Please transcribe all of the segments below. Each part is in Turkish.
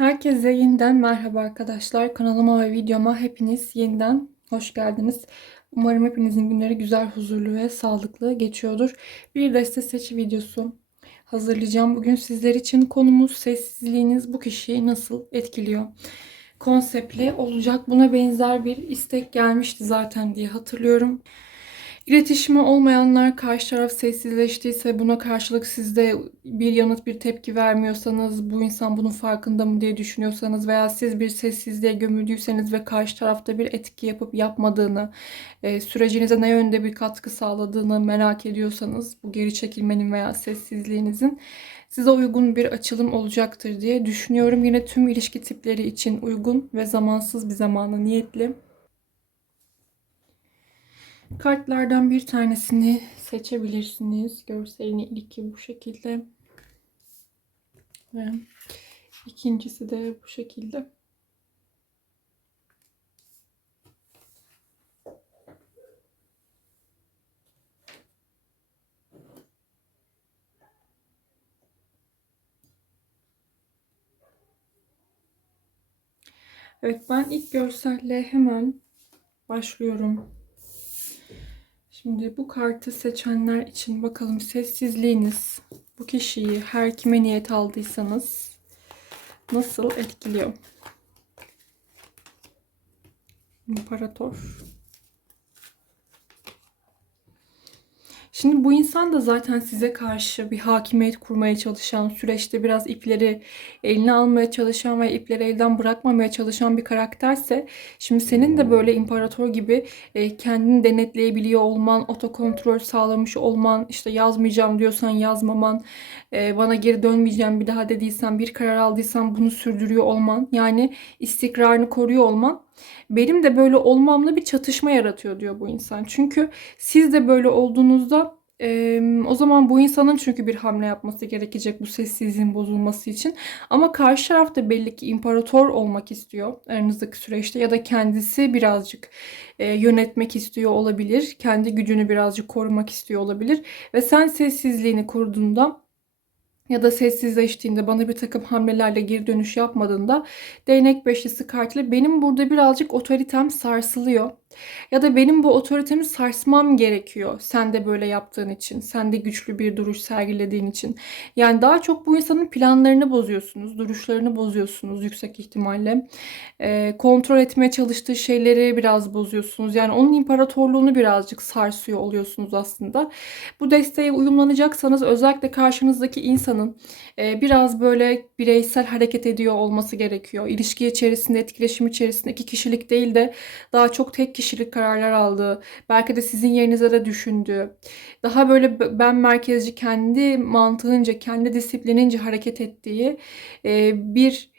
Herkese yeniden merhaba arkadaşlar. Kanalıma ve videoma hepiniz yeniden hoş geldiniz. Umarım hepinizin günleri güzel, huzurlu ve sağlıklı geçiyordur. Bir deste seçi videosu hazırlayacağım. Bugün sizler için konumuz sessizliğiniz bu kişiyi nasıl etkiliyor? Konseptli olacak. Buna benzer bir istek gelmişti zaten diye hatırlıyorum. İletişimi olmayanlar karşı taraf sessizleştiyse buna karşılık siz de bir yanıt bir tepki vermiyorsanız bu insan bunun farkında mı diye düşünüyorsanız veya siz bir sessizliğe gömüldüyseniz ve karşı tarafta bir etki yapıp yapmadığını e, sürecinize ne yönde bir katkı sağladığını merak ediyorsanız bu geri çekilmenin veya sessizliğinizin size uygun bir açılım olacaktır diye düşünüyorum. Yine tüm ilişki tipleri için uygun ve zamansız bir zamana niyetli. Kartlardan bir tanesini seçebilirsiniz. Görselini ilki bu şekilde. Ve ikincisi de bu şekilde. Evet ben ilk görselle hemen başlıyorum. Şimdi bu kartı seçenler için bakalım sessizliğiniz bu kişiyi her kime niyet aldıysanız nasıl etkiliyor? İmparator. Şimdi bu insan da zaten size karşı bir hakimiyet kurmaya çalışan, süreçte biraz ipleri eline almaya çalışan ve ipleri elden bırakmamaya çalışan bir karakterse, şimdi senin de böyle imparator gibi e, kendini denetleyebiliyor olman, otokontrol sağlamış olman, işte yazmayacağım diyorsan yazmaman, e, bana geri dönmeyeceğim bir daha dediysen, bir karar aldıysan bunu sürdürüyor olman, yani istikrarını koruyor olman benim de böyle olmamla bir çatışma yaratıyor diyor bu insan. Çünkü siz de böyle olduğunuzda e, o zaman bu insanın çünkü bir hamle yapması gerekecek bu sessizliğin bozulması için. Ama karşı taraf da belli ki imparator olmak istiyor aranızdaki süreçte ya da kendisi birazcık e, yönetmek istiyor olabilir. Kendi gücünü birazcık korumak istiyor olabilir. Ve sen sessizliğini koruduğunda ya da sessizleştiğinde bana bir takım hamlelerle geri dönüş yapmadığında değnek beşlisi kartıyla benim burada birazcık otoritem sarsılıyor. Ya da benim bu otoritemi sarsmam gerekiyor. Sen de böyle yaptığın için. Sen de güçlü bir duruş sergilediğin için. Yani daha çok bu insanın planlarını bozuyorsunuz. Duruşlarını bozuyorsunuz yüksek ihtimalle. E, kontrol etmeye çalıştığı şeyleri biraz bozuyorsunuz. Yani onun imparatorluğunu birazcık sarsıyor oluyorsunuz aslında. Bu desteğe uyumlanacaksanız özellikle karşınızdaki insanın e, biraz böyle bireysel hareket ediyor olması gerekiyor. İlişki içerisinde, etkileşim içerisinde iki kişilik değil de daha çok tek kişilik kararlar aldığı, belki de sizin yerinize de düşündüğü, daha böyle ben merkezci kendi mantığınca, kendi disiplinince hareket ettiği bir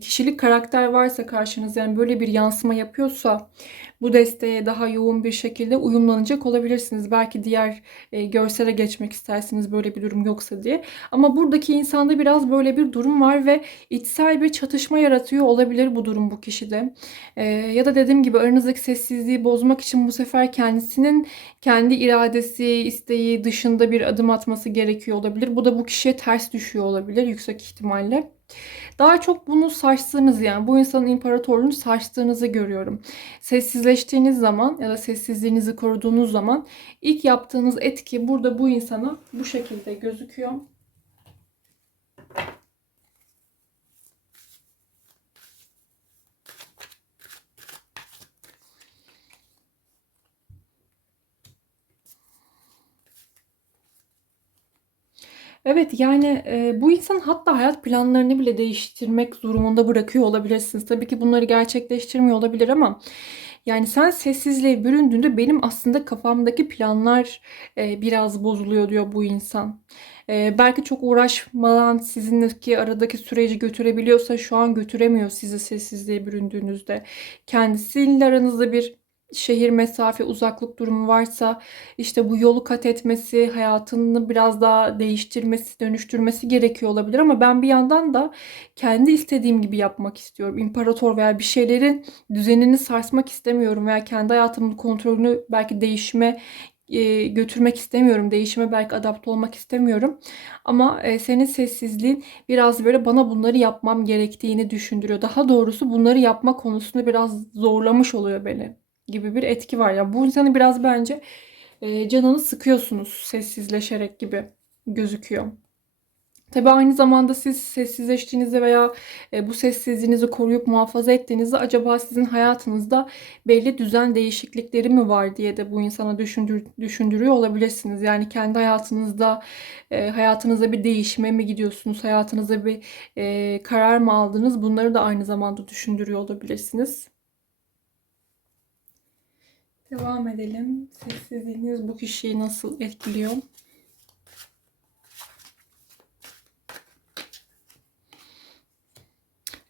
kişilik karakter varsa karşınızda yani böyle bir yansıma yapıyorsa bu desteğe daha yoğun bir şekilde uyumlanacak olabilirsiniz. Belki diğer e, görsele geçmek istersiniz böyle bir durum yoksa diye. Ama buradaki insanda biraz böyle bir durum var ve içsel bir çatışma yaratıyor olabilir bu durum bu kişide. E, ya da dediğim gibi aranızdaki sessizliği bozmak için bu sefer kendisinin kendi iradesi, isteği dışında bir adım atması gerekiyor olabilir. Bu da bu kişiye ters düşüyor olabilir yüksek ihtimalle. Daha çok bunu saçtığınız yani bu insanın imparatorluğunu saçtığınızı görüyorum. Sessizleştiğiniz zaman ya da sessizliğinizi koruduğunuz zaman ilk yaptığınız etki burada bu insana bu şekilde gözüküyor. Evet yani e, bu insan hatta hayat planlarını bile değiştirmek durumunda bırakıyor olabilirsiniz. Tabii ki bunları gerçekleştirmiyor olabilir ama yani sen sessizliğe büründüğünde benim aslında kafamdaki planlar e, biraz bozuluyor diyor bu insan. E, belki çok uğraşmadan sizinki aradaki süreci götürebiliyorsa şu an götüremiyor sizi sessizliğe büründüğünüzde. Kendisiyle aranızda bir şehir mesafe uzaklık durumu varsa işte bu yolu kat etmesi, hayatını biraz daha değiştirmesi, dönüştürmesi gerekiyor olabilir ama ben bir yandan da kendi istediğim gibi yapmak istiyorum. İmparator veya bir şeylerin düzenini sarsmak istemiyorum veya kendi hayatımın kontrolünü belki değişme e, götürmek istemiyorum. Değişime belki adapte olmak istemiyorum. Ama e, senin sessizliğin biraz böyle bana bunları yapmam gerektiğini düşündürüyor. Daha doğrusu bunları yapma konusunda biraz zorlamış oluyor beni gibi bir etki var. Ya bu insanı biraz bence e, canını sıkıyorsunuz sessizleşerek gibi gözüküyor. Tabii aynı zamanda siz sessizleştiğinizde veya e, bu sessizliğinizi koruyup muhafaza ettiğinizde acaba sizin hayatınızda belli düzen değişiklikleri mi var diye de bu insana düşündür, düşündürüyor olabilirsiniz. Yani kendi hayatınızda e, hayatınızda bir değişime mi gidiyorsunuz? Hayatınızda bir e, karar mı aldınız? Bunları da aynı zamanda düşündürüyor olabilirsiniz. Devam edelim. Sessizliğiniz bu kişiyi nasıl etkiliyor?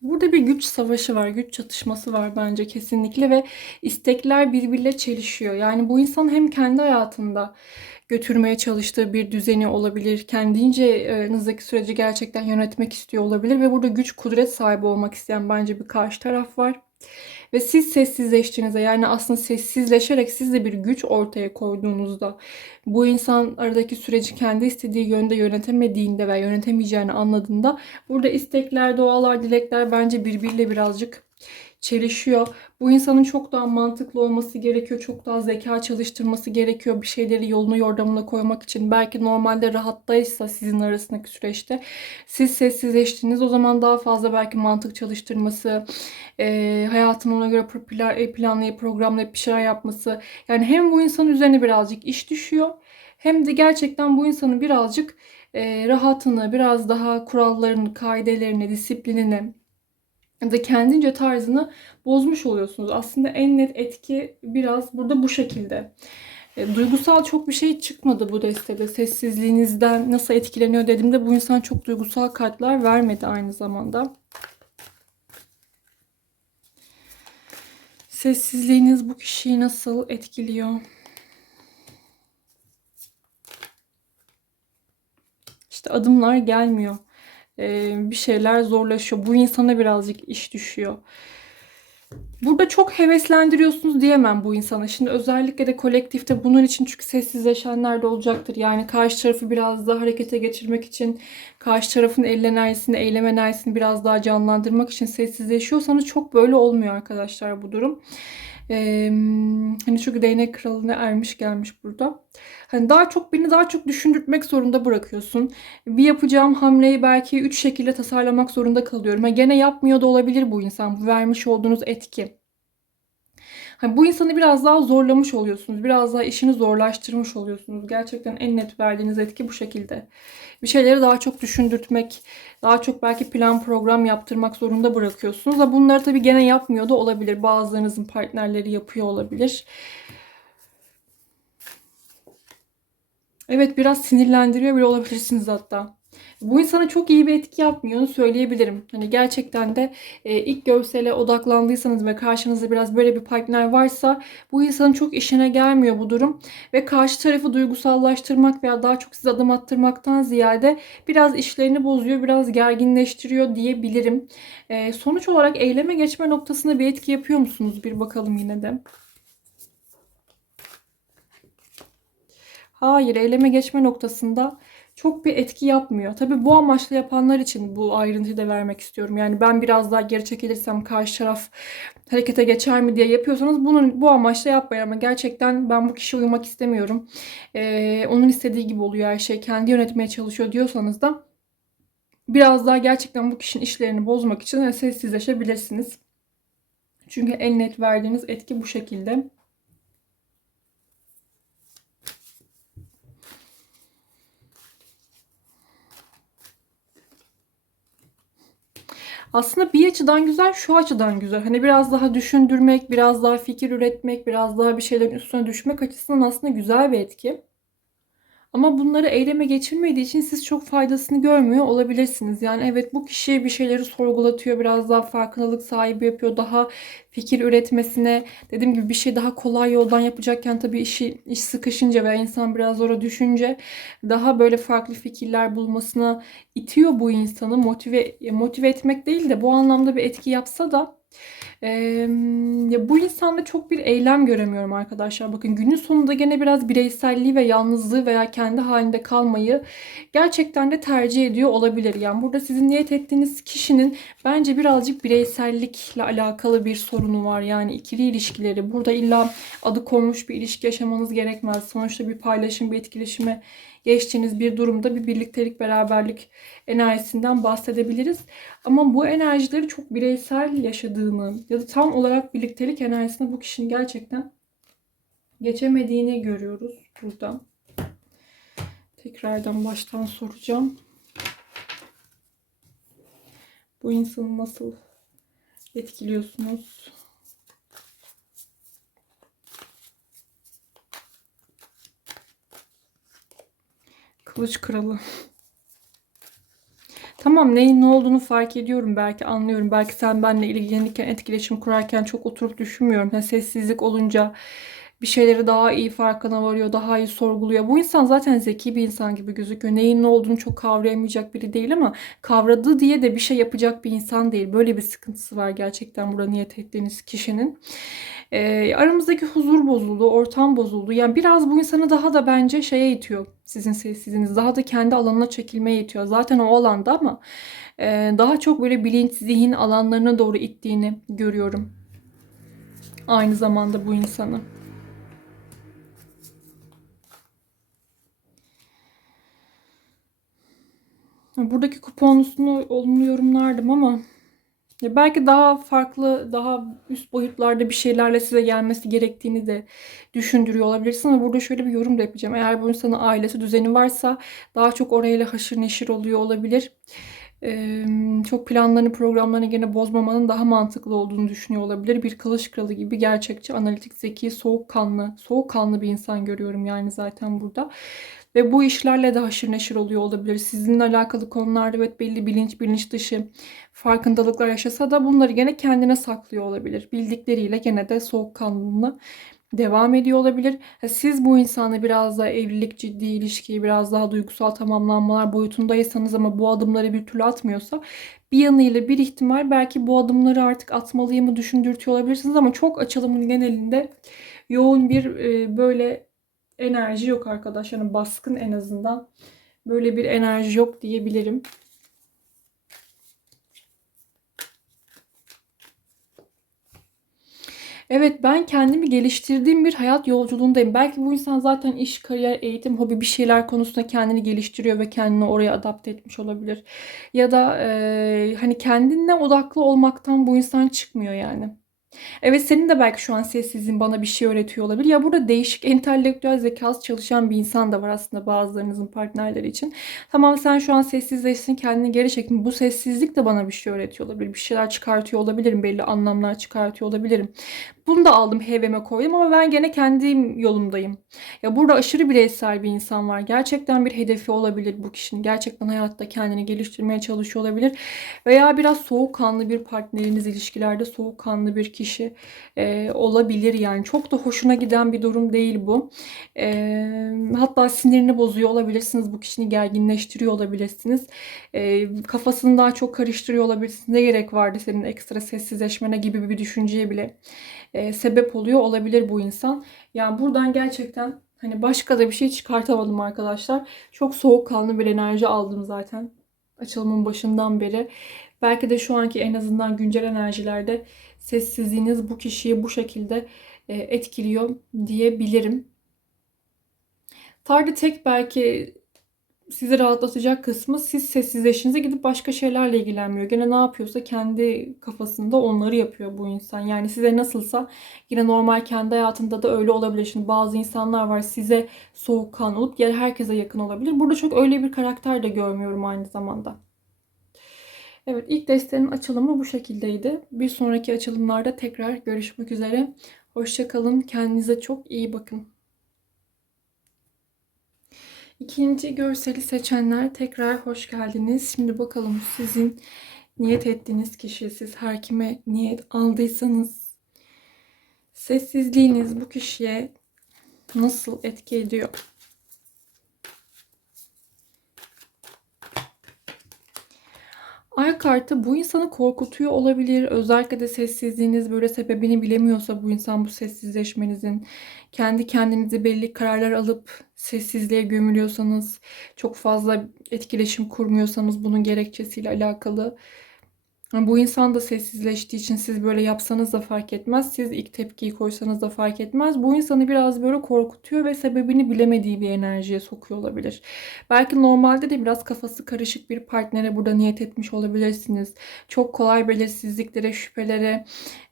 Burada bir güç savaşı var, güç çatışması var bence kesinlikle ve istekler birbiriyle çelişiyor. Yani bu insan hem kendi hayatında götürmeye çalıştığı bir düzeni olabilir, kendince aranızdaki süreci gerçekten yönetmek istiyor olabilir ve burada güç, kudret sahibi olmak isteyen bence bir karşı taraf var. Ve siz sessizleştiğinizde yani aslında sessizleşerek siz de bir güç ortaya koyduğunuzda bu insan aradaki süreci kendi istediği yönde yönetemediğinde ve yönetemeyeceğini anladığında burada istekler, dualar, dilekler bence birbiriyle birazcık çelişiyor. Bu insanın çok daha mantıklı olması gerekiyor. Çok daha zeka çalıştırması gerekiyor. Bir şeyleri yolunu yordamına koymak için. Belki normalde rahattaysa sizin arasındaki süreçte siz sessizleştiğiniz o zaman daha fazla belki mantık çalıştırması, e, hayatını ona göre e, planlayıp programlayıp bir şeyler yapması. Yani hem bu insanın üzerine birazcık iş düşüyor hem de gerçekten bu insanın birazcık e, rahatını, biraz daha kurallarını, kaidelerini, disiplinini da kendince tarzını bozmuş oluyorsunuz. Aslında en net etki biraz burada bu şekilde. E, duygusal çok bir şey çıkmadı bu destede. Sessizliğinizden nasıl etkileniyor dediğimde bu insan çok duygusal kartlar vermedi aynı zamanda. Sessizliğiniz bu kişiyi nasıl etkiliyor? İşte adımlar gelmiyor. Ee, bir şeyler zorlaşıyor. Bu insana birazcık iş düşüyor. Burada çok heveslendiriyorsunuz diyemem bu insana. Şimdi özellikle de kolektifte bunun için çünkü sessizleşenler de olacaktır. Yani karşı tarafı biraz daha harekete geçirmek için, karşı tarafın el enerjisini, eylem enerjisini biraz daha canlandırmak için sessizleşiyorsanız çok böyle olmuyor arkadaşlar bu durum. Ee, hani çünkü değnek kralına ermiş gelmiş burada. Hani daha çok beni daha çok düşündürtmek zorunda bırakıyorsun. Bir yapacağım hamleyi belki üç şekilde tasarlamak zorunda kalıyorum. Ha, gene yapmıyor da olabilir bu insan. Bu vermiş olduğunuz etki. Hani bu insanı biraz daha zorlamış oluyorsunuz. Biraz daha işini zorlaştırmış oluyorsunuz. Gerçekten en net verdiğiniz etki bu şekilde. Bir şeyleri daha çok düşündürtmek, daha çok belki plan program yaptırmak zorunda bırakıyorsunuz. Da bunları tabii gene yapmıyor da olabilir. Bazılarınızın partnerleri yapıyor olabilir. Evet biraz sinirlendiriyor bile olabilirsiniz hatta. Bu insana çok iyi bir etki yapmıyor söyleyebilirim. Hani gerçekten de e, ilk görsele odaklandıysanız ve karşınızda biraz böyle bir partner varsa bu insanın çok işine gelmiyor bu durum. Ve karşı tarafı duygusallaştırmak veya daha çok size adım attırmaktan ziyade biraz işlerini bozuyor, biraz gerginleştiriyor diyebilirim. E, sonuç olarak eyleme geçme noktasında bir etki yapıyor musunuz? Bir bakalım yine de. Hayır, eyleme geçme noktasında çok bir etki yapmıyor. Tabi bu amaçla yapanlar için bu ayrıntıyı da vermek istiyorum. Yani ben biraz daha geri çekilirsem karşı taraf harekete geçer mi diye yapıyorsanız bunun bu amaçla yapmayın ama gerçekten ben bu kişiye uyumak istemiyorum. Ee, onun istediği gibi oluyor her şey. Kendi yönetmeye çalışıyor diyorsanız da biraz daha gerçekten bu kişinin işlerini bozmak için sessizleşebilirsiniz. Çünkü en net verdiğiniz etki bu şekilde. Aslında bir açıdan güzel, şu açıdan güzel. Hani biraz daha düşündürmek, biraz daha fikir üretmek, biraz daha bir şeylerin üstüne düşmek açısından aslında güzel bir etki. Ama bunları eyleme geçirmediği için siz çok faydasını görmüyor olabilirsiniz. Yani evet bu kişi bir şeyleri sorgulatıyor, biraz daha farkındalık sahibi yapıyor, daha fikir üretmesine, dediğim gibi bir şey daha kolay yoldan yapacakken tabii işi iş sıkışınca veya insan biraz zora düşünce daha böyle farklı fikirler bulmasına itiyor bu insanı. Motive motive etmek değil de bu anlamda bir etki yapsa da Ee, ya bu insanda çok bir eylem göremiyorum arkadaşlar. Bakın günün sonunda gene biraz bireyselliği ve yalnızlığı veya kendi halinde kalmayı gerçekten de tercih ediyor olabilir. Yani burada sizin niyet ettiğiniz kişinin bence birazcık bireysellikle alakalı bir sorunu var. Yani ikili ilişkileri. Burada illa adı konmuş bir ilişki yaşamanız gerekmez. Sonuçta bir paylaşım, bir etkileşime geçtiğiniz bir durumda bir birliktelik, beraberlik enerjisinden bahsedebiliriz. Ama bu enerjileri çok bireysel yaşadığını ya da tam olarak birliktelik enerjisinde bu kişinin gerçekten geçemediğini görüyoruz burada. Tekrardan baştan soracağım. Bu insanı nasıl etkiliyorsunuz? Kılıç kralı. Tamam neyin ne olduğunu fark ediyorum. Belki anlıyorum. Belki sen benimle ilgilenirken, etkileşim kurarken çok oturup düşünmüyorum. Yani sessizlik olunca bir şeyleri daha iyi farkına varıyor, daha iyi sorguluyor. Bu insan zaten zeki bir insan gibi gözüküyor. Neyin ne olduğunu çok kavrayamayacak biri değil ama kavradığı diye de bir şey yapacak bir insan değil. Böyle bir sıkıntısı var gerçekten burada niyet ettiğiniz kişinin. E, aramızdaki huzur bozuldu, ortam bozuldu. Yani biraz bu insanı daha da bence şeye itiyor sizin sessizliğiniz. Daha da kendi alanına çekilmeye itiyor. Zaten o alanda ama e, daha çok böyle bilinç, zihin alanlarına doğru ittiğini görüyorum. Aynı zamanda bu insanı. Buradaki kuponlusunu olumlu yorumlardım ama belki daha farklı, daha üst boyutlarda bir şeylerle size gelmesi gerektiğini de düşündürüyor olabilirsin ama burada şöyle bir yorum da yapacağım. Eğer bu insanın ailesi, düzeni varsa daha çok orayla haşır neşir oluyor olabilir. Ee, çok planlarını, programlarını gene bozmamanın daha mantıklı olduğunu düşünüyor olabilir. Bir kılıç kralı gibi gerçekçi, analitik, zeki, soğukkanlı, soğukkanlı bir insan görüyorum yani zaten burada. Ve bu işlerle de haşır neşir oluyor olabilir. Sizinle alakalı konularda evet belli bilinç, bilinç dışı farkındalıklar yaşasa da bunları gene kendine saklıyor olabilir. Bildikleriyle gene de soğukkanlılığına devam ediyor olabilir. Siz bu insanla biraz daha evlilik, ciddi ilişkiyi, biraz daha duygusal tamamlanmalar boyutundaysanız ama bu adımları bir türlü atmıyorsa bir yanıyla bir ihtimal belki bu adımları artık atmalıyımı düşündürtüyor olabilirsiniz ama çok açılımın genelinde yoğun bir e, böyle enerji yok arkadaşlar. Yani baskın en azından böyle bir enerji yok diyebilirim. Evet ben kendimi geliştirdiğim bir hayat yolculuğundayım. Belki bu insan zaten iş, kariyer, eğitim, hobi bir şeyler konusunda kendini geliştiriyor ve kendini oraya adapte etmiş olabilir. Ya da e, hani kendine odaklı olmaktan bu insan çıkmıyor yani. Evet senin de belki şu an sessizliğin bana bir şey öğretiyor olabilir. Ya burada değişik entelektüel zekası çalışan bir insan da var aslında bazılarınızın partnerleri için. Tamam sen şu an sessizleşsin kendini geri çekin. Bu sessizlik de bana bir şey öğretiyor olabilir. Bir şeyler çıkartıyor olabilirim. Belli anlamlar çıkartıyor olabilirim. Bunu da aldım heveme koydum ama ben gene kendim yolumdayım. Ya burada aşırı bireysel bir insan var. Gerçekten bir hedefi olabilir bu kişinin. Gerçekten hayatta kendini geliştirmeye çalışıyor olabilir. Veya biraz soğukkanlı bir partneriniz ilişkilerde soğukkanlı bir kişi e, olabilir yani. Çok da hoşuna giden bir durum değil bu. E, hatta sinirini bozuyor olabilirsiniz. Bu kişini gerginleştiriyor olabilirsiniz. E, kafasını daha çok karıştırıyor olabilirsiniz. Ne gerek vardı senin ekstra sessizleşmene gibi bir düşünceye bile e, sebep oluyor olabilir bu insan. Yani buradan gerçekten hani başka da bir şey çıkartamadım arkadaşlar. Çok soğukkanlı bir enerji aldım zaten açılımın başından beri. Belki de şu anki en azından güncel enerjilerde sessizliğiniz bu kişiyi bu şekilde e, etkiliyor diyebilirim. Tardı tek belki sizi rahatlatacak kısmı siz sessizleşinize gidip başka şeylerle ilgilenmiyor. Gene ne yapıyorsa kendi kafasında onları yapıyor bu insan. Yani size nasılsa yine normal kendi hayatında da öyle olabilir. Şimdi bazı insanlar var size soğukkan olup diğer herkese yakın olabilir. Burada çok öyle bir karakter de görmüyorum aynı zamanda. Evet ilk destenin açılımı bu şekildeydi. Bir sonraki açılımlarda tekrar görüşmek üzere. Hoşçakalın. Kendinize çok iyi bakın. İkinci görseli seçenler tekrar hoş geldiniz. Şimdi bakalım sizin niyet ettiğiniz kişi, siz her kime niyet aldıysanız sessizliğiniz bu kişiye nasıl etki ediyor? Ay kartı bu insanı korkutuyor olabilir. Özellikle de sessizliğiniz böyle sebebini bilemiyorsa bu insan bu sessizleşmenizin kendi kendinize belli kararlar alıp sessizliğe gömülüyorsanız, çok fazla etkileşim kurmuyorsanız bunun gerekçesiyle alakalı Bu insan da sessizleştiği için siz böyle yapsanız da fark etmez. Siz ilk tepkiyi koysanız da fark etmez. Bu insanı biraz böyle korkutuyor ve sebebini bilemediği bir enerjiye sokuyor olabilir. Belki normalde de biraz kafası karışık bir partnere burada niyet etmiş olabilirsiniz. Çok kolay belirsizliklere, şüphelere,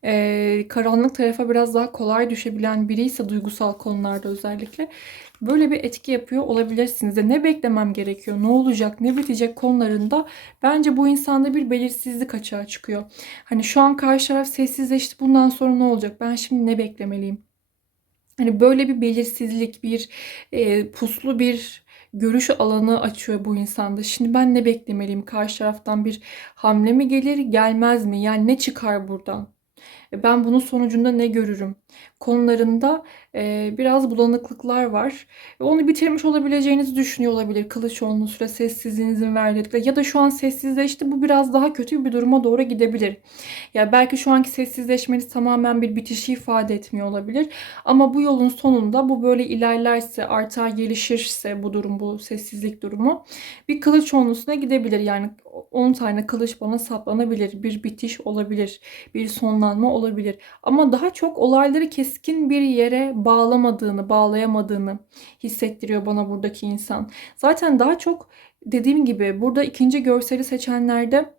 e, karanlık tarafa biraz daha kolay düşebilen biri ise duygusal konularda özellikle böyle bir etki yapıyor olabilirsiniz. De ne beklemem gerekiyor, ne olacak, ne bitecek konularında bence bu insanda bir belirsizlik açığa çıkıyor. Hani şu an karşı taraf sessizleşti bundan sonra ne olacak? Ben şimdi ne beklemeliyim? Hani böyle bir belirsizlik, bir e, puslu bir görüş alanı açıyor bu insanda. Şimdi ben ne beklemeliyim? Karşı taraftan bir hamle mi gelir, gelmez mi? Yani ne çıkar buradan? E, ben bunun sonucunda ne görürüm? Konularında biraz bulanıklıklar var. Onu bitirmiş olabileceğinizi düşünüyor olabilir. Kılıçoğlu'nun süre sessizliğinizin verdiği ya da şu an sessizleşti bu biraz daha kötü bir duruma doğru gidebilir. Ya belki şu anki sessizleşmeniz tamamen bir bitişi ifade etmiyor olabilir. Ama bu yolun sonunda bu böyle ilerlerse, artar gelişirse bu durum, bu sessizlik durumu bir kılıç onlusuna gidebilir. Yani 10 tane kılıç bana saplanabilir. Bir bitiş olabilir. Bir sonlanma olabilir. Ama daha çok olayları keskin bir yere bağlamadığını, bağlayamadığını hissettiriyor bana buradaki insan. Zaten daha çok dediğim gibi burada ikinci görseli seçenlerde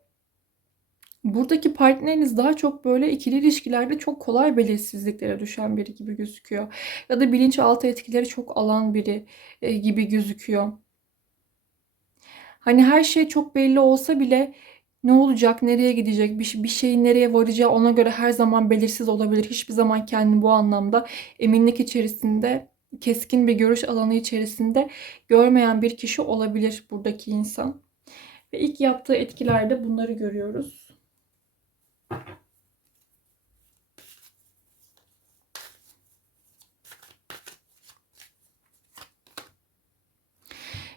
buradaki partneriniz daha çok böyle ikili ilişkilerde çok kolay belirsizliklere düşen biri gibi gözüküyor. Ya da bilinçaltı etkileri çok alan biri e, gibi gözüküyor. Hani her şey çok belli olsa bile ne olacak, nereye gidecek, bir, bir şeyin nereye varacağı ona göre her zaman belirsiz olabilir. Hiçbir zaman kendini bu anlamda eminlik içerisinde, keskin bir görüş alanı içerisinde görmeyen bir kişi olabilir buradaki insan. Ve ilk yaptığı etkilerde bunları görüyoruz.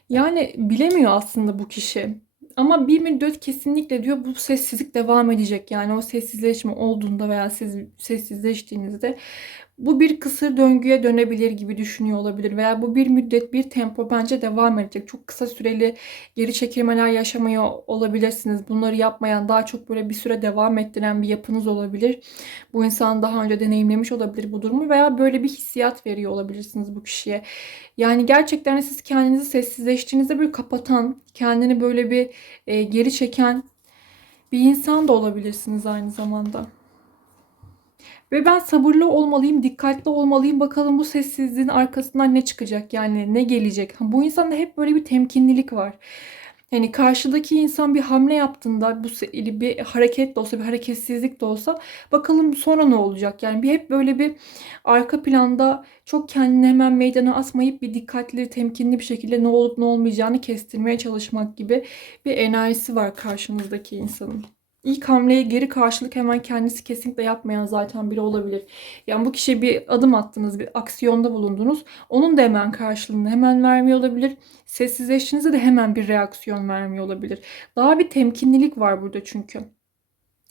Yani bilemiyor aslında bu kişi. Ama bir müddet kesinlikle diyor bu sessizlik devam edecek. Yani o sessizleşme olduğunda veya siz sessizleştiğinizde bu bir kısır döngüye dönebilir gibi düşünüyor olabilir veya bu bir müddet bir tempo bence devam edecek. Çok kısa süreli geri çekilmeler yaşamıyor olabilirsiniz. Bunları yapmayan daha çok böyle bir süre devam ettiren bir yapınız olabilir. Bu insan daha önce deneyimlemiş olabilir bu durumu veya böyle bir hissiyat veriyor olabilirsiniz bu kişiye. Yani gerçekten siz kendinizi sessizleştiğinizde bir kapatan, kendini böyle bir e, geri çeken bir insan da olabilirsiniz aynı zamanda. Ve ben sabırlı olmalıyım, dikkatli olmalıyım. Bakalım bu sessizliğin arkasından ne çıkacak? Yani ne gelecek? Bu insanda hep böyle bir temkinlilik var. Yani karşıdaki insan bir hamle yaptığında bu bir hareket de olsa bir hareketsizlik de olsa bakalım sonra ne olacak? Yani bir hep böyle bir arka planda çok kendini hemen meydana asmayıp bir dikkatli, temkinli bir şekilde ne olup ne olmayacağını kestirmeye çalışmak gibi bir enerjisi var karşınızdaki insanın. İlk hamleyi geri karşılık hemen kendisi kesinlikle yapmayan zaten biri olabilir. Yani bu kişiye bir adım attınız, bir aksiyonda bulundunuz. Onun da hemen karşılığını hemen vermiyor olabilir. Sessizleştiğinizde de hemen bir reaksiyon vermiyor olabilir. Daha bir temkinlilik var burada çünkü.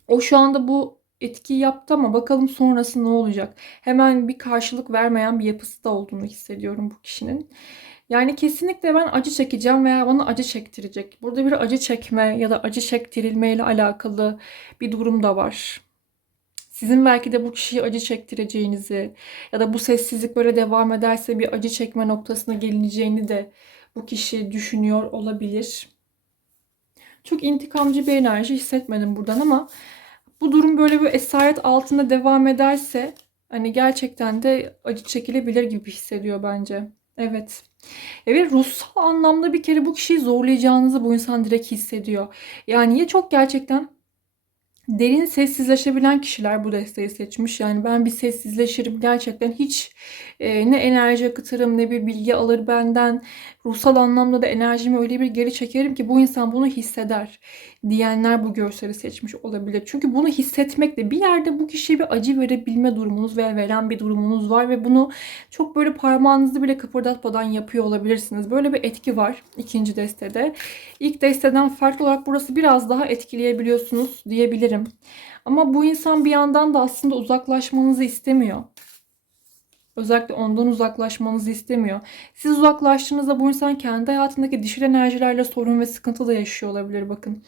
O şu anda bu etkiyi yaptı ama bakalım sonrası ne olacak? Hemen bir karşılık vermeyen bir yapısı da olduğunu hissediyorum bu kişinin. Yani kesinlikle ben acı çekeceğim veya bana acı çektirecek. Burada bir acı çekme ya da acı çektirilme ile alakalı bir durum da var. Sizin belki de bu kişiyi acı çektireceğinizi ya da bu sessizlik böyle devam ederse bir acı çekme noktasına gelineceğini de bu kişi düşünüyor olabilir. Çok intikamcı bir enerji hissetmedim buradan ama bu durum böyle bir esaret altında devam ederse hani gerçekten de acı çekilebilir gibi hissediyor bence. Evet. Evet ruhsal anlamda bir kere bu kişiyi zorlayacağınızı bu insan direkt hissediyor. Yani ya çok gerçekten derin sessizleşebilen kişiler bu desteği seçmiş. Yani ben bir sessizleşirim gerçekten hiç e, ne enerji akıtırım ne bir bilgi alır benden. Ruhsal anlamda da enerjimi öyle bir geri çekerim ki bu insan bunu hisseder. Diyenler bu görseli seçmiş olabilir. Çünkü bunu hissetmekle bir yerde bu kişiye bir acı verebilme durumunuz veya veren bir durumunuz var ve bunu çok böyle parmağınızı bile kıpırdatmadan yapıyor olabilirsiniz. Böyle bir etki var ikinci destede. İlk desteden farklı olarak burası biraz daha etkileyebiliyorsunuz diyebilirim. Ama bu insan bir yandan da aslında uzaklaşmanızı istemiyor. Özellikle ondan uzaklaşmanızı istemiyor. Siz uzaklaştığınızda bu insan kendi hayatındaki dişil enerjilerle sorun ve sıkıntı da yaşıyor olabilir bakın.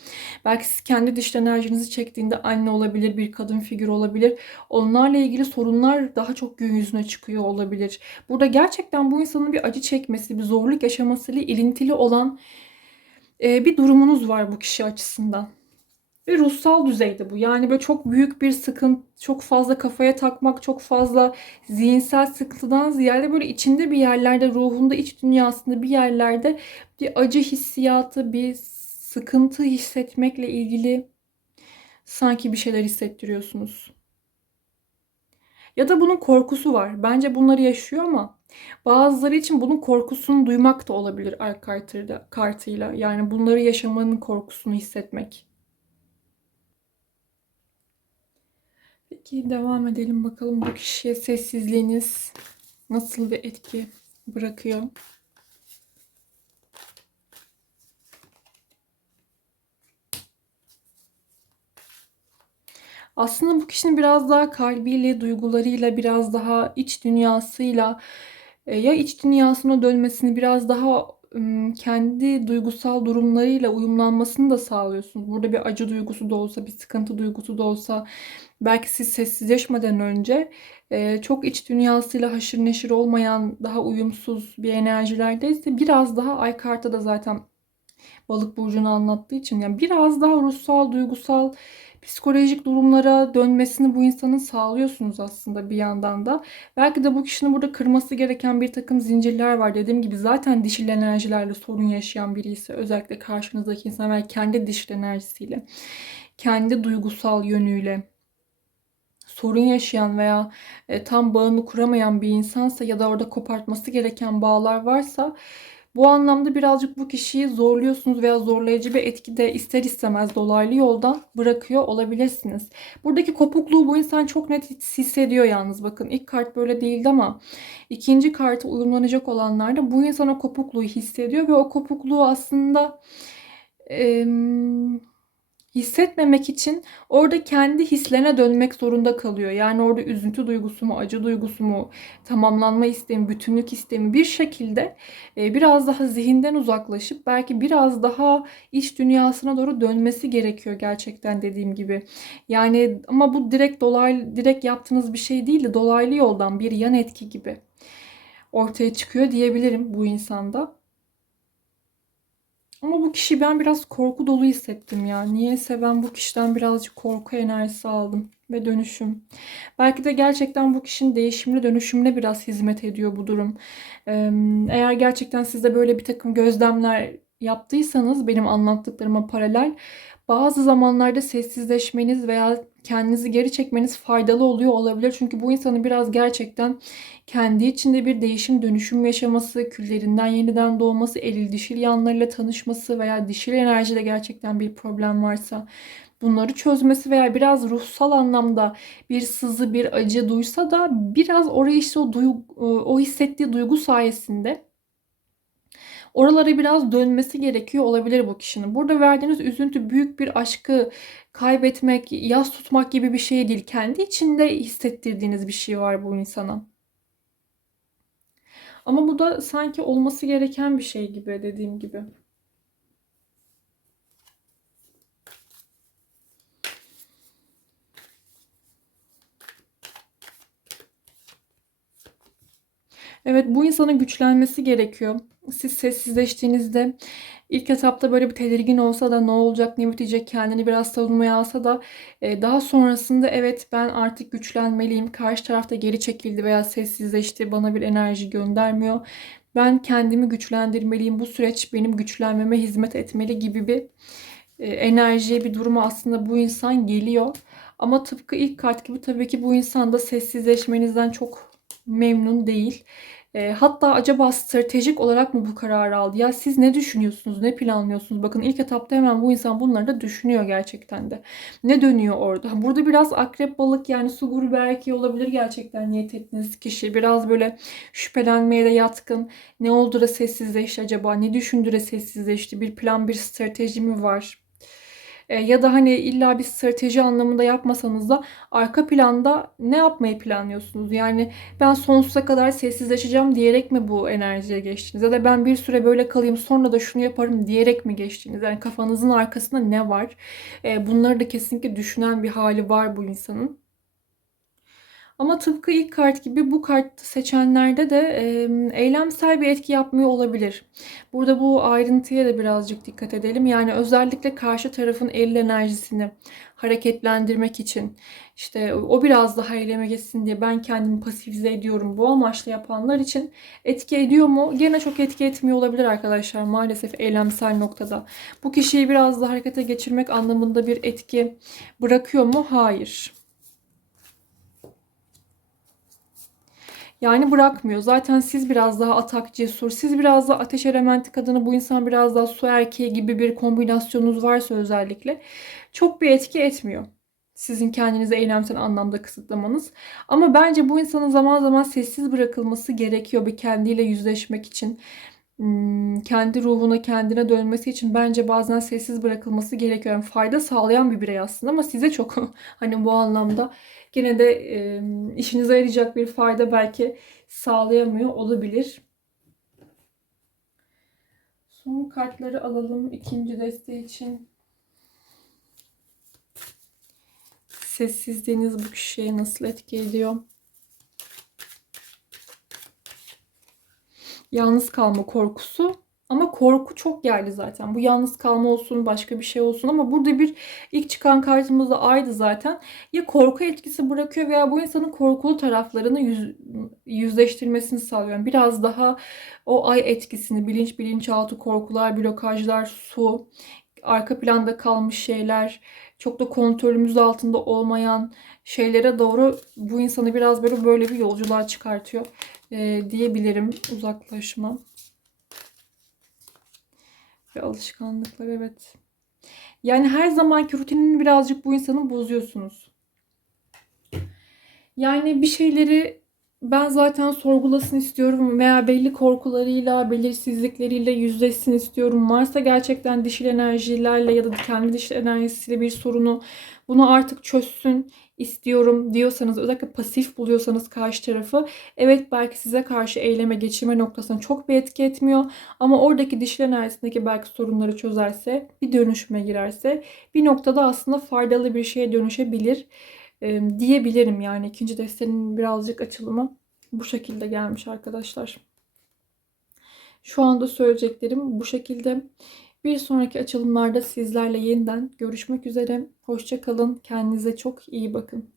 Belki siz kendi dişil enerjinizi çektiğinde anne olabilir, bir kadın figür olabilir. Onlarla ilgili sorunlar daha çok gün yüzüne çıkıyor olabilir. Burada gerçekten bu insanın bir acı çekmesi, bir zorluk yaşamasıyla ilintili olan bir durumunuz var bu kişi açısından. Ve ruhsal düzeyde bu. Yani böyle çok büyük bir sıkıntı, çok fazla kafaya takmak, çok fazla zihinsel sıkıntıdan ziyade böyle içinde bir yerlerde, ruhunda, iç dünyasında bir yerlerde bir acı hissiyatı, bir sıkıntı hissetmekle ilgili sanki bir şeyler hissettiriyorsunuz. Ya da bunun korkusu var. Bence bunları yaşıyor ama bazıları için bunun korkusunu duymak da olabilir ark kartıyla. Yani bunları yaşamanın korkusunu hissetmek. Peki devam edelim bakalım bu kişiye sessizliğiniz nasıl bir etki bırakıyor? Aslında bu kişinin biraz daha kalbiyle, duygularıyla, biraz daha iç dünyasıyla e, ya iç dünyasına dönmesini biraz daha kendi duygusal durumlarıyla uyumlanmasını da sağlıyorsunuz. Burada bir acı duygusu da olsa, bir sıkıntı duygusu da olsa belki siz sessizleşmeden önce çok iç dünyasıyla haşır neşir olmayan, daha uyumsuz bir enerjilerdeyse biraz daha ay kartı da zaten balık burcunu anlattığı için yani biraz daha ruhsal, duygusal psikolojik durumlara dönmesini bu insanın sağlıyorsunuz aslında bir yandan da. Belki de bu kişinin burada kırması gereken bir takım zincirler var. Dediğim gibi zaten dişil enerjilerle sorun yaşayan biri ise özellikle karşınızdaki insan veya kendi dişil enerjisiyle, kendi duygusal yönüyle sorun yaşayan veya e, tam bağını kuramayan bir insansa ya da orada kopartması gereken bağlar varsa bu anlamda birazcık bu kişiyi zorluyorsunuz veya zorlayıcı bir etki de ister istemez dolaylı yoldan bırakıyor olabilirsiniz. Buradaki kopukluğu bu insan çok net hissediyor yalnız. Bakın ilk kart böyle değildi ama ikinci kartı uyumlanacak olanlarda bu insan o kopukluğu hissediyor ve o kopukluğu aslında... Ee, hissetmemek için orada kendi hislerine dönmek zorunda kalıyor. Yani orada üzüntü duygusu mu, acı duygusu mu, tamamlanma istemi, bütünlük istemi bir şekilde e, biraz daha zihinden uzaklaşıp belki biraz daha iç dünyasına doğru dönmesi gerekiyor gerçekten dediğim gibi. Yani ama bu direkt dolaylı direkt yaptığınız bir şey değil de dolaylı yoldan bir yan etki gibi ortaya çıkıyor diyebilirim bu insanda. Kişi ben biraz korku dolu hissettim ya. Niyeyse ben bu kişiden birazcık korku enerjisi aldım ve dönüşüm. Belki de gerçekten bu kişinin değişimli dönüşümüne biraz hizmet ediyor bu durum. Eğer gerçekten siz de böyle bir takım gözlemler yaptıysanız benim anlattıklarıma paralel bazı zamanlarda sessizleşmeniz veya kendinizi geri çekmeniz faydalı oluyor olabilir. Çünkü bu insanın biraz gerçekten kendi içinde bir değişim dönüşüm yaşaması, küllerinden yeniden doğması, eril dişil yanlarıyla tanışması veya dişil enerjide gerçekten bir problem varsa bunları çözmesi veya biraz ruhsal anlamda bir sızı, bir acı duysa da biraz oraya işte o, duygu, o hissettiği duygu sayesinde oralara biraz dönmesi gerekiyor olabilir bu kişinin. Burada verdiğiniz üzüntü büyük bir aşkı kaybetmek, yas tutmak gibi bir şey değil. Kendi içinde hissettirdiğiniz bir şey var bu insana. Ama bu da sanki olması gereken bir şey gibi dediğim gibi. Evet bu insanın güçlenmesi gerekiyor. Siz sessizleştiğinizde ilk etapta böyle bir tedirgin olsa da ne olacak ne bitecek kendini biraz savunmaya alsa da e, daha sonrasında evet ben artık güçlenmeliyim. Karşı tarafta geri çekildi veya sessizleşti bana bir enerji göndermiyor. Ben kendimi güçlendirmeliyim. Bu süreç benim güçlenmeme hizmet etmeli gibi bir e, enerjiye bir duruma aslında bu insan geliyor. Ama tıpkı ilk kart gibi tabii ki bu insan da sessizleşmenizden çok memnun değil. E, hatta acaba stratejik olarak mı bu kararı aldı? Ya siz ne düşünüyorsunuz, ne planlıyorsunuz? Bakın ilk etapta hemen bu insan bunları da düşünüyor gerçekten de. Ne dönüyor orada? Burada biraz akrep balık yani su grubu erkeği olabilir gerçekten niyet ettiğiniz kişi. Biraz böyle şüphelenmeye de yatkın. Ne oldu da sessizleşti acaba? Ne düşündü de sessizleşti? Bir plan, bir strateji mi var? E, ya da hani illa bir strateji anlamında yapmasanız da arka planda ne yapmayı planlıyorsunuz? Yani ben sonsuza kadar sessizleşeceğim diyerek mi bu enerjiye geçtiniz? Ya da ben bir süre böyle kalayım sonra da şunu yaparım diyerek mi geçtiniz? Yani kafanızın arkasında ne var? E, bunları da kesinlikle düşünen bir hali var bu insanın. Ama tıpkı ilk kart gibi bu kartı seçenlerde de e, eylemsel bir etki yapmıyor olabilir. Burada bu ayrıntıya da birazcık dikkat edelim. Yani özellikle karşı tarafın el enerjisini hareketlendirmek için işte o biraz daha eyleme geçsin diye ben kendimi pasifize ediyorum. Bu amaçla yapanlar için etki ediyor mu? Gene çok etki etmiyor olabilir arkadaşlar maalesef eylemsel noktada. Bu kişiyi biraz daha harekete geçirmek anlamında bir etki bırakıyor mu? Hayır. Yani bırakmıyor. Zaten siz biraz daha atak cesur, siz biraz daha ateş elementi kadını, bu insan biraz daha su erkeği gibi bir kombinasyonunuz varsa özellikle çok bir etki etmiyor. Sizin kendinizi eylemsel anlamda kısıtlamanız. Ama bence bu insanın zaman zaman sessiz bırakılması gerekiyor bir kendiyle yüzleşmek için. Hmm, kendi ruhuna kendine dönmesi için bence bazen sessiz bırakılması gerekiyor. Yani fayda sağlayan bir birey aslında ama size çok hani bu anlamda gene de e, işinize yarayacak bir fayda belki sağlayamıyor olabilir. Son kartları alalım ikinci deste için. Sessizliğiniz bu kişiye nasıl etki ediyor? Yalnız kalma korkusu ama korku çok geldi zaten. Bu yalnız kalma olsun, başka bir şey olsun ama burada bir ilk çıkan kartımız da aydı zaten. Ya korku etkisi bırakıyor veya bu insanın korkulu taraflarını yüz, yüzleştirmesini sağlıyor. Yani biraz daha o ay etkisini, bilinç, bilinçaltı, korkular, blokajlar, su, arka planda kalmış şeyler, çok da kontrolümüz altında olmayan şeylere doğru bu insanı biraz böyle böyle bir yolculuğa çıkartıyor e, diyebilirim uzaklaşma. Ve alışkanlıklar evet. Yani her zamanki rutinini birazcık bu insanın bozuyorsunuz. Yani bir şeyleri ben zaten sorgulasın istiyorum veya belli korkularıyla, belirsizlikleriyle yüzleşsin istiyorum. Varsa gerçekten dişil enerjilerle ya da kendi dişil enerjisiyle bir sorunu bunu artık çözsün istiyorum diyorsanız özellikle pasif buluyorsanız karşı tarafı evet belki size karşı eyleme geçirme noktasına çok bir etki etmiyor ama oradaki dişil enerjisindeki belki sorunları çözerse bir dönüşüme girerse bir noktada aslında faydalı bir şeye dönüşebilir diyebilirim yani ikinci destenin birazcık açılımı bu şekilde gelmiş arkadaşlar. Şu anda söyleyeceklerim bu şekilde. Bir sonraki açılımlarda sizlerle yeniden görüşmek üzere. Hoşça kalın. Kendinize çok iyi bakın.